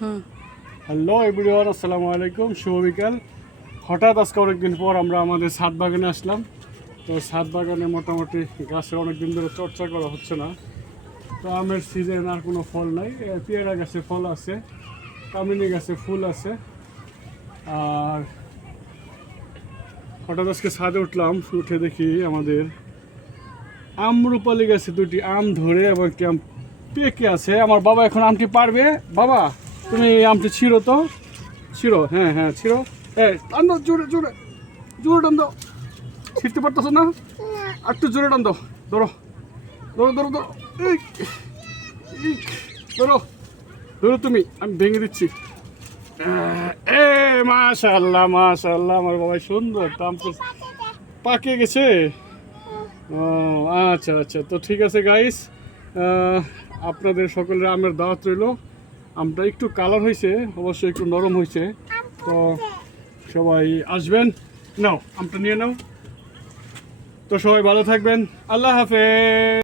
Hello everyone, আসসালামু আলাইকুম, শুভ বিকাল। হঠাৎ আজকে অনেকদিন পর আমরা আমাদের ছাদ বাগানে আসলাম। তো ছাদ বাগানে মোটামুটি গাছের অনেকদিন ধরে চর্চা করা হচ্ছে না। তো আমের সিজন, আর কোনো ফল নাই। পেয়ারা গাছে ফল আছে, কামিনী গাছে ফুল আছে। আর হঠাৎ আজকে ছাদে উঠলাম, উঠে দেখি আমাদের আমরুপালি গাছে দুটি আম ধরে এবং একটি আম পেকে আছে। আমার বাবা এখন আমটি পারবে। বাবা, তুমি এই আমটি ছিঁড়ো তো, ছিঁড়ো। হ্যাঁ হ্যাঁ, ছিঁড়ো। টান দাও, জোরে জোরে জোরে টান দাও। ছিঁড়তে পারতেছো না? আর একটু জোরে টান দাও। ধরো ধরো ধরো ধরো, এই এই, ধরো ধরো, তুমি, আমি ভেঙে দিচ্ছি। এ মাশাআল্লাহ মাশাআল্লাহ, আমার বাবা সুন্দর আম তো পাকে গেছে। ও আচ্ছা আচ্ছা, তো ঠিক আছে গাইস, আপনাদের সকলের আমের দাওয়াত রইল। আমটা একটু কালার হয়েছে, অবশ্যই একটু নরম হয়েছে। তো সবাই আসবেন, নাও আমটা নিয়ে নাও। তো সবাই ভালো থাকবেন, আল্লাহ হাফেজ।